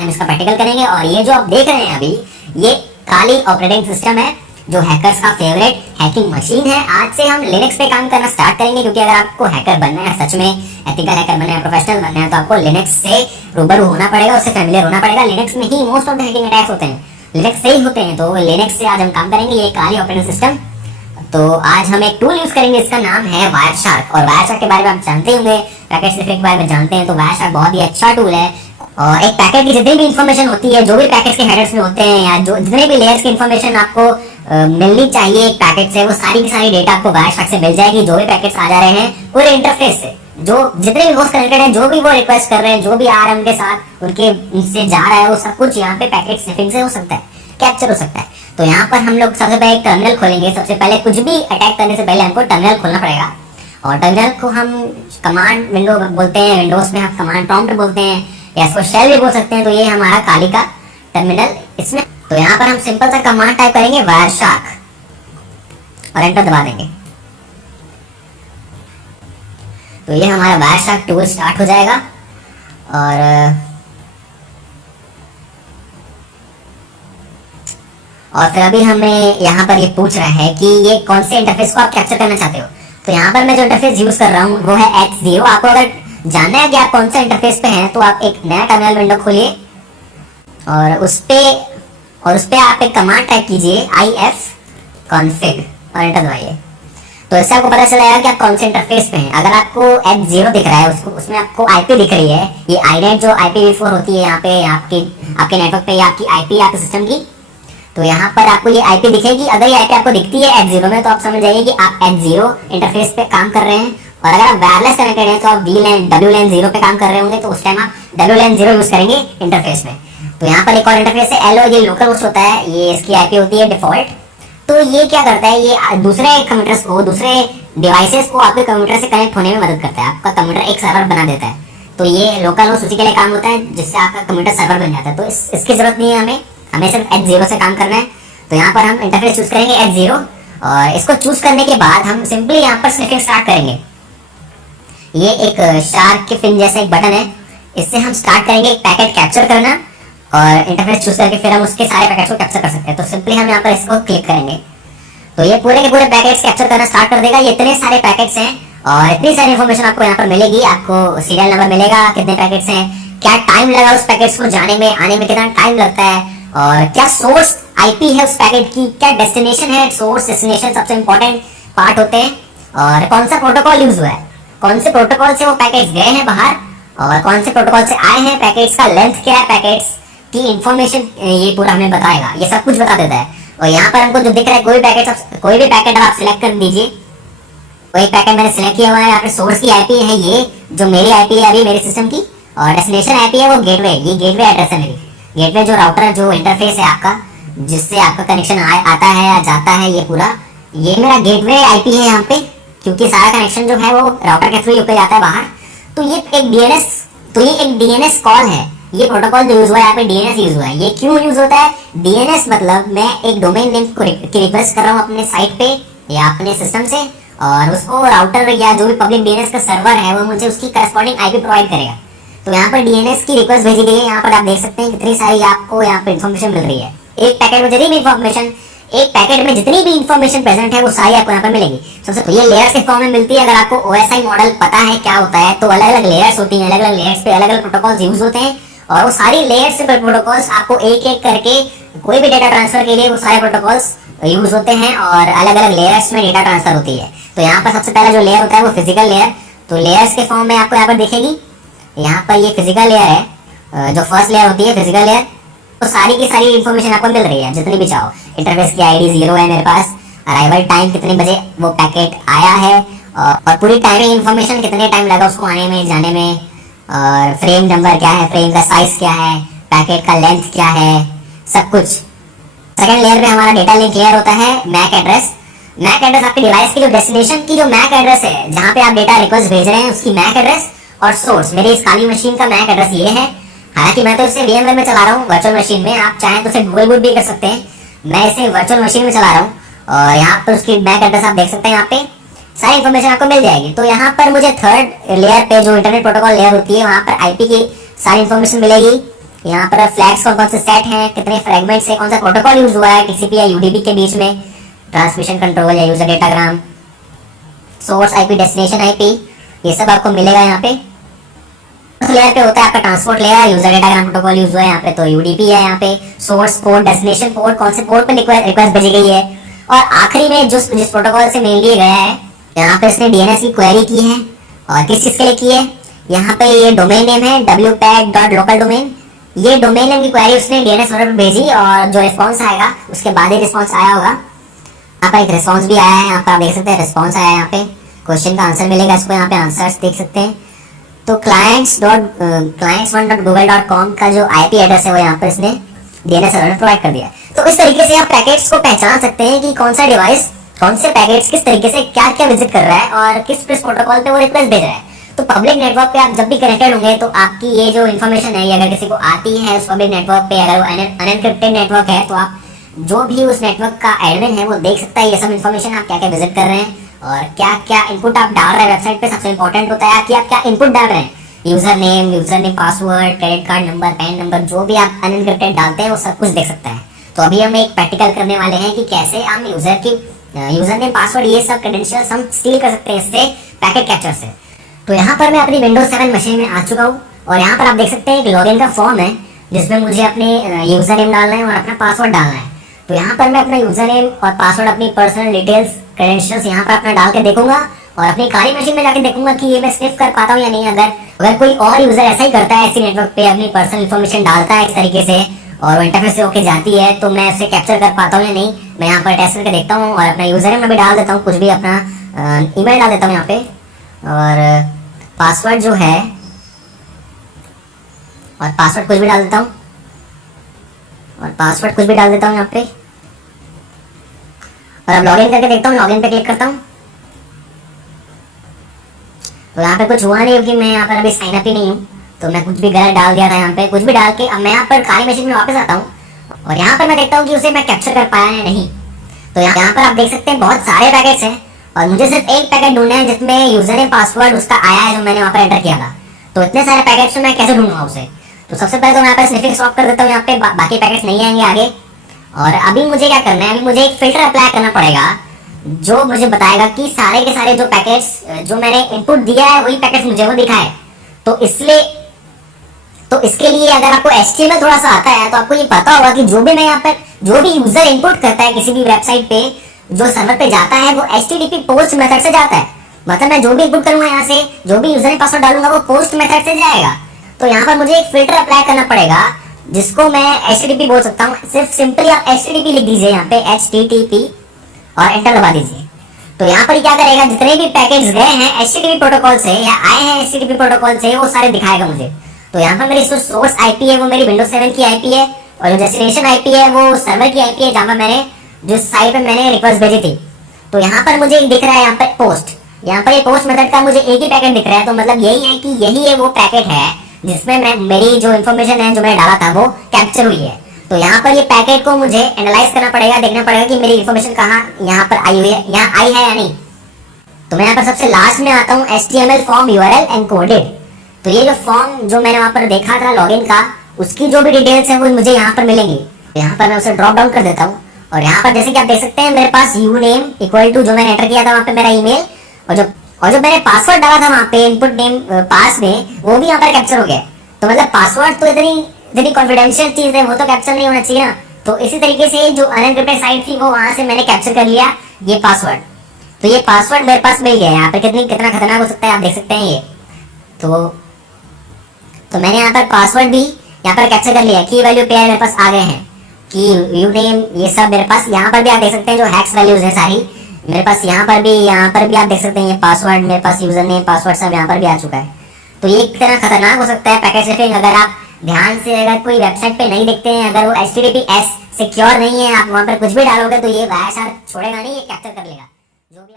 हम इसका प्रैक्टिकल करेंगे। और ये जो आप देख रहे हैं अभी, ये काली ऑपरेटिंग सिस्टम है जो हैकर्स का फेवरेट हैकिंग मशीन है। आज से हम लिनक्स पे काम करना स्टार्ट करेंगे, क्योंकि अगर आपको हैकर बनना है, सच में एथिकल हैकर बनना है, प्रोफेशनल बनना है, तो आपको लिनक्स से रूबरू होना पड़ेगा, उससे फैमिलियर होना पड़ेगा। लिनक्स में ही most of the hacking attacks होते हैं, लिनक्स से ही होते हैं। तो लिनक्स से आज हम काम करेंगे, ये काली ऑपरेटिंग सिस्टम। तो आज हम एक टूल यूज करेंगे, इसका नाम है वायरशार्क। और वायरशार्क के बारे में आप जानते होंगे, पैकेट स्निफिंग के बारे में जानते हैं, तो वायरशार्क बहुत ही अच्छा टूल है। और एक पैकेट की जितनी भी इंफॉर्मेशन होती है, जो भी पैकेट्स के हेडर्स में होते हैं, या जो जितने भी लेयर्स की इंफॉर्मेशन आपको मिलनी चाहिए एक पैकेट से, वो सारी की सारी डेटा आपको वायरशार्क से मिल जाएगी। जो भी पैकेट्स आ जा रहे हैं पूरे इंटरफेस से, जो जितने भी होस्ट कनेक्टेड हैं, जो भी वो रिक्वेस्ट कर रहे हैं, जो भी आ रहा है उनके साथ, उनके उनसे जा रहा है, वो सब कुछ यहाँ पे पैकेट स्निफिंग से हो सकता है, कैप्चर हो सकता है। तो यहाँ पर हम लोग सबसे पहले एक टर्मिनल खोलेंगे। सबसे पहले कुछ भी अटैक करने से पहले हमको टर्मिनल खोलना पड़ेगा। और टर्मिनल को हम कमांड विंडो बोलते हैं, विंडोज में हम कमांड प्रॉम्प्ट बोलते हैं, या इसको शेल भी बोल सकते हैं। तो ये हमारा काली का टर्मिनल इसमें। तो यहाँ पर हम सिंपल सा कमांड टाइप करेंगे वायरशार्क और एंटर दबा देंगे। तो ये हमारा वायरशार्क टूल स्टार्ट हो जाएगा। और फिर अभी हमें यहाँ पर ये पूछ रहा है कि ये कौन से इंटरफेस को आप कैप्चर करना चाहते हो। तो यहाँ पर मैं जो इंटरफेस यूज कर रहा हूँ वो है H0। आपको अगर जानना है कि आप कौन सा इंटरफेस पे हैं, तो आप एक नया टर्मिनल विंडो खोलिए और उस पे आप एक कमांड टाइप कीजिए ifconfig और एंटर दबाइए। तो इससे आपको पता चलेगा कि आप कौन से इंटरफेस पे हैं। अगर आपको H0 दिख रहा है, उसमें आपको IP दिख रही है, ये inet जो IPv4 होती है यहाँ पे आपके नेटवर्क पे, या आपकी IP आपके सिस्टम की, तो यहाँ पर आपको ये IP दिखेगी। अगर ये IP आपको दिखती है H0 में, तो आप समझ जाइए कि आप H0 इंटरफेस पे काम कर रहे हैं। और अगर आप वायरलेस कनेक्टेड हैं, तो आप WLAN 0 पे काम कर रहे होंगे, तो उस टाइम आप WLAN 0 यूज करेंगे इंटरफेस में। तो यहाँ पर एक और इंटरफेस है LO, ये लोकल होस्ट होता है, ये इसकी IP होती है डिफॉल्ट। तो ये क्या करता है, ये दूसरे कंप्यूटर्स को, दूसरे डिवाइसेस को आपके कंप्यूटर से कनेक्ट होने में मदद करता है। आपका कंप्यूटर एक सर्वर बना देता है। तो ये लोकल होस्ट उसी के लिए काम होता है, जिससे आपका कंप्यूटर सर्वर बन जाता है। तो इसकी जरूरत नहीं है हमें सिर्फ H0 से काम करना है। तो यहाँ पर हम इंटरफेस चूज करेंगे H0, और इसको चूज करने के बाद हम सिंपली यहाँ पर स्निफिंग स्टार्ट करेंगे। ये एक शार्क के फिन जैसा एक बटन है, इससे हम स्टार्ट करेंगे एक पैकेट कैप्चर करना। और इंटरफेस चूज करके फिर हम उसके सारे पैकेट्स को कैप्चर कर सकते हैं। तो सिंपली हम यहाँ पर इसको क्लिक करेंगे, तो ये पूरे के पूरे पैकेट्स कैप्चर करना स्टार्ट कर देगा। ये इतने सारे पैकेट्स हैं और इतनी सारी इन्फॉर्मेशन आपको यहाँ पर मिलेगी। आपको सीरियल नंबर मिलेगा, कितने पैकेट्स हैं, क्या टाइम लगा उस पैकेट्स को जाने में, आने में कितना टाइम लगता है, और क्या सोर्स IP है उस पैकेट की, क्या डेस्टिनेशन है। सोर्स डेस्टिनेशन सबसे इंपॉर्टेंट पार्ट होते हैं। और कौन सा प्रोटोकॉल यूज हुआ है, कौन से प्रोटोकॉल से वो पैकेट्स गए हैं बाहर, और कौन से प्रोटोकॉल से आए हैं, पैकेट्स का लेंथ क्या है, पैकेट्स की इंफॉर्मेशन ये पूरा हमें बताएगा, ये सब कुछ बता देता है। और यहाँ पर हमको जो दिख रहा है, कोई भी पैकेट आप सिलेक्ट कर दीजिए। कोई पैकेट मैंने सिलेक्ट किया हुआ है, यहाँ पे सोर्स की IP है, ये जो मेरी IP है अभी मेरे सिस्टम की, और डेस्टिनेशन IP है वो गेटवे, ये गेटवे एड्रेस है मेरी। गेटवे जो राउटर, जो इंटरफेस है आपका, जिससे आपका कनेक्शन आता है या जाता है, ये पूरा ये मेरा गेटवे IP है यहाँ पे, क्योंकि सारा कनेक्शन जो है वो राउटर के थ्रू होकर जाता है बाहर। तो ये एक DNS कॉल है, ये प्रोटोकॉल जो यूज हुआ है यहाँ पे DNS यूज हुआ है। ये क्यों यूज होता है DNS, मतलब मैं एक डोमेन नेम की रिक्वेस्ट कर रहा हूँ अपने साइट पे या अपने सिस्टम से, और उसको राउटर या जो भी पब्लिक DNS का सर्वर है वो मुझे उसकी करस्पॉन्डिंग IP प्रोवाइड करेगा। तो यहाँ पर DNS की रिक्वेस्ट भेजी गई है। यहाँ पर आप देख सकते हैं कितनी सारी आपको यहाँ पे इन्फॉर्मेशन मिल रही है। एक पैकेट में जितनी भी इन्फॉर्मेशन, एक पैकेट में जितनी भी इंफॉर्मेशन प्रेजेंट है वो सारी आपको यहाँ पर मिलेगी। सबसे तो ये लेयर्स के फॉर्म में मिलती है। अगर आपको OSI मॉडल पता है क्या होता है, तो अलग अलग लेयर्स होती हैं, अलग अलग लेयर्स पे अलग अलग प्रोटोकॉल्स यूज होते हैं, और वो सारी लेयर्स से प्रोटोकॉल्स आपको एक एक करके कोई भी डेटा ट्रांसफर के लिए वो सारे प्रोटोकॉल्स यूज होते हैं, और अलग अलग लेयर्स में डेटा ट्रांसफर होती है। तो यहाँ पर सबसे पहला जो लेयर होता है वो फिजिकल लेयर। तो लेयर्स के फॉर्म में आपको यहाँ पर दिखेगी, यहाँ पर ये फिजिकल लेयर है, जो फर्स्ट लेयर होती है फिजिकल लेयर। तो सारी की सारी इन्फॉर्मेशन आपको मिल रही है, जितनी भी चाहो। इंटरफेस की ID 0 है मेरे पास, अराइवल टाइम कितने बजे वो पैकेट आया है, और पूरी टाइमिंग इन्फॉर्मेशन, कितने टाइम लगा उसको आने में जाने में, और फ्रेम नंबर क्या है, फ्रेम का साइज क्या है, पैकेट का लेंथ क्या है, सब कुछ। सेकंड लेयर पे हमारा डेटा लिंक लेयर होता है मैक एड्रेस। मैक एड्रेस आपके डिवाइस की जो डेस्टिनेशन की जो मैक एड्रेस है, जहाँ पे आप डेटा रिक्वेस्ट भेज रहे हैं, उसकी मैक एड्रेस। और सोर्स मेरी इस काली मशीन का मैक एड्रेस ये है। हालांकि मैं तो इसे VMware में चला रहा हूँ, वर्चुअल मशीन में। आप चाहें तो इसे गूगल बूट भी कर सकते हैं, मैं इसे वर्चुअल मशीन में चला रहा हूँ। और यहाँ पर उसकी मैक एड्रेस आप देख सकते हैं, यहाँ पे सारी इन्फॉर्मेशन आपको मिल जाएगी। तो यहाँ पर मुझे थर्ड लेयर पे जो इंटरनेट प्रोटोकॉल लेयर होती है, वहाँ पर IP की सारी इन्फॉर्मेशन मिलेगी। यहाँ पर फ्लैग्स कौन कौन से सेट हैं, कितने फ्रेगमेंट्स है, कौन सा प्रोटोकॉल यूज हुआ है टीसीपी या यूडीपी के बीच में, ट्रांसमिशन कंट्रोल या user datagram, source IP, destination IP, ये सब आपको मिलेगा यहाँ पे। लेयर पे होता है आपका transport layer, user datagram protocol use हुआ है यहाँ पे, तो यूडीपी है यहाँ पे, सोर्स पोर्ट, डेस्टिनेशन पोर्ट, कौन से पोर्ट पे रिक्वेस्ट भेजी गई है, और आखिरी में जिस प्रोटोकॉल से मेल किया गया है, यहाँ पे इसने डीएनएस की क्वेरी की है और किस चीज के लिए की है। यहाँ पे ये डोमेन नेम है wpad.localdomain, ये डोमेन नेम की क्वेरी उसने डीएनएस सर्वर पे भेजी और जो रिस्पांस आएगा उसके बाद ही रिस्पांस आया होगा। यहाँ पर एक रिस्पांस भी आया है, यहाँ पर आप देख सकते हैं रिस्पांस आया है, यहाँ पे क्वेश्चन का आंसर मिलेगा, इसको यहाँ पे आंसर्स देख सकते हैं। तो clients1.google.com का जो आईपी एड्रेस है वो यहाँ पर इसने डीएनएस सर्वर में प्रोवाइड कर दिया है। तो इस तरीके से आप पैकेट्स को पहचान सकते हैं कि कौन सा डिवाइस कौन से पैकेट्स किस तरीके से क्या क्या विजिट कर रहा है और किस प्रोटोकॉल पे वो रिक्वेस्ट भेज रहा है। तो पब्लिक नेटवर्क पे आप जब भी कनेक्टेड होंगे तो आपकी ये जो इन्फॉर्मेशन है, ये अगर किसी को आती है उस पब्लिक नेटवर्क पे, अगर वो अनएनक्रिप्टेड नेटवर्क है, तो आप जो भी उस नेटवर्क का एडमिन है वो देख सकता है ये सब इन्फॉर्मेशन, आप क्या क्या विजिट कर रहे हैं और क्या क्या इनपुट आप डाल रहे हैं वेबसाइट पे। सबसे इंपॉर्टेंट होता है कि आप क्या इनपुट डाल रहे हैं, user name password, credit card number, pan number, जो भी आप अनएनक्रिप्टेड डालते हैं वो सब कुछ देख सकता है। तो अभी हम एक प्रैक्टिकल करने वाले हैं कि कैसे हम यूजर नेम, पासवर्ड, ये सब क्रेडेंशियल्स हम स्टील कर सकते हैं इससे, पैकेट कैप्चर से। तो यहाँ पर मैं अपनी विंडोज 7 मशीन में आ चुका हूँ और यहाँ पर आप देख सकते हैं एक लॉगिन का फॉर्म है जिसमें मुझे अपने यूजर नेम डालना है और अपना पासवर्ड डालना है। तो यहाँ पर मैं अपना यूजर नेम और पासवर्ड, अपनी पर्सनल डिटेल्स, क्रेडेंशियल्स यहाँ पर अपना डाल के देखूंगा और अपनी कारी मशीन में जाके देखूंगा कि ये मैं स्निफ कर पाता हूँ या नहीं। अगर कोई और यूजर ऐसा ही करता है, ऐसी नेटवर्क पे अपनी पर्सनल इन्फॉर्मेशन डालता है इस तरीके से और वो इंटरफेस से होके जाती है, तो मैं उसे कैप्चर कर पाता हूँ या नहीं। मैं यहाँ पर टेस्ट करके देखता हूँ और अपना यूजर नेम भी डाल देता हूँ, कुछ भी अपना ईमेल डाल देता हूँ यहाँ पे, और पासवर्ड जो है और पासवर्ड कुछ भी डाल देता हूँ यहाँ पे। और अब लॉगिन करके देखता हूँ, लॉगिन पे क्लिक करता हूँ तो यहाँ पे कुछ हुआ नहीं क्योंकि मैं यहाँ पर अभी साइन अप ही नहीं हूँ, तो मैं कुछ भी गलत डाल दिया था यहाँ पे, कुछ भी डाल के अब मैं यहाँ पर काली मशीन में वापस आता हूँ और यहाँ पर मैं देखता हूँ कि उसे मैं कैप्चर कर पाया या नहीं। तो यहाँ पर आप देख सकते हैं बहुत सारे पैकेट्स हैं और मुझे सिर्फ एक पैकेट ढूंढना है जिसमें यूजर नेम पासवर्ड उसका आया है जो मैंने वहाँ पर एंटर किया था। तो इतने सारे पैकेट्स में मैं कैसे ढूंढूंगा उसे? तो सबसे पहले तो मैं यहाँ पर स्निफिंग स्टॉप कर देता हूँ, यहाँ पे बाकी पैकेट्स नहीं आएंगे आगे। और अभी मुझे क्या करना है, अभी मुझे एक फिल्टर अप्लाई करना पड़ेगा जो मुझे बताएगा कि सारे के सारे जो पैकेट्स जो मैंने इनपुट दिया है वही पैकेट्स मुझे वो दिखाए। तो इसके लिए अगर आपको HTML थोड़ा सा आता है तो आपको ये पता होगा कि जो भी मैं यहाँ पर जो भी यूजर इनपुट करता है किसी भी वेबसाइट पे, जो सर्वर पे जाता है वो HTTP पोस्ट मेथड से जाता है। मतलब मैं जो भी इनपुट करूंगा यहाँ से, जो भी यूजर पासवर्ड डालूंगा वो पोस्ट मेथड से जाएगा। तो यहाँ पर मुझे एक फिल्टर अप्लाई करना पड़ेगा जिसको मैं HTTP बोल सकता हूँ। सिर्फ सिंपली आप HTTP लिख दीजिए यहाँ पे, HTTP, और एंटर दबा दीजिए। तो यहाँ पर क्या करेगा, जितने भी पैकेट्स गए हैं HTTP प्रोटोकॉल से या आए हैं HTTP प्रोटोकॉल से वो सारे दिखाएगा मुझे। तो यहाँ पर मेरी जो सोर्स आईपी है वो मेरी विंडोज 7 की आईपी है और जो डेस्टिनेशन आईपी है वो सर्वर की आईपी है जहाँ पर मैंने जिस साइट पे मैंने रिक्वेस्ट भेजी थी। तो यहाँ पर मुझे दिख रहा है यहाँ पर पोस्ट, यहाँ पर ये पोस्ट मेथड का मुझे एक ही पैकेट दिख रहा है। तो मतलब यही है कि यही है वो पैकेट है जिसमें मैं मेरी जो इन्फॉर्मेशन है जो मैंने डाला था वो कैप्चर हुई है। तो यहाँ पर ये पैकेट को मुझे एनालाइज करना पड़ेगा, देखना पड़ेगा कि मेरी इन्फॉर्मेशन कहाँ यहाँ पर आई हुई है, यहाँ आई है या नहीं। तो मैं यहाँ पर सबसे लास्ट में आता हूँ HTML फॉर्म URL एनकोडेड। तो ये जो फॉर्म जो मैंने वहाँ पर देखा था लॉगिन का, उसकी जो भी डिटेल्स है वो मुझे यहाँ पर मिलेंगी। तो यहाँ पर मैं उसे ड्रॉप डाउन कर देता हूँ और यहाँ पर जैसे कि आप देख सकते हैं मेरे पास यूनेम इक्वल टू जो मैंने एंटर किया था वहाँ पे मेरा ईमेल और जो मैंने पासवर्ड डाला था वहाँ पे इनपुट नेम पास में, वो भी यहाँ पर कैप्चर हो गया। तो मतलब पासवर्ड तो इतनी कॉन्फिडेंशियल चीज है, वो तो कैप्चर नहीं होना चाहिए ना। तो इसी तरीके से जो अनएनक्रिप्टेड साइट थी वो वहां से मैंने कैप्चर कर लिया ये पासवर्ड। तो ये पासवर्ड मेरे पास मिल गया। यहाँ पे कितना खतरनाक हो सकता है आप देख सकते हैं ये। तो मैंने यहाँ पर पासवर्ड भी यहाँ पर कैप्चर कर लिया, की वैल्यू पेयर मेरे पास आ गए हैं, की यू नेम ये सब मेरे पास। यहाँ पर भी आप देख सकते हैं जो हैक्स वैल्यूज है सारी मेरे पास। यहाँ पर भी आप देख सकते हैं ये पासवर्ड मेरे पास, यूजर नेम पासवर्ड सब यहाँ पर भी आ चुका है। तो ये कितना खतरनाक हो सकता है पैकेट स्निफिंग। अगर आप ध्यान से अगर कोई वेबसाइट पे नहीं देखते हैं, अगर वो HTTPS सिक्योर नहीं है, आप वहाँ पर कुछ भी डालोगे तो ये वायरस छोड़ेगा नहीं, ये कैप्चर कर लेगा जो भी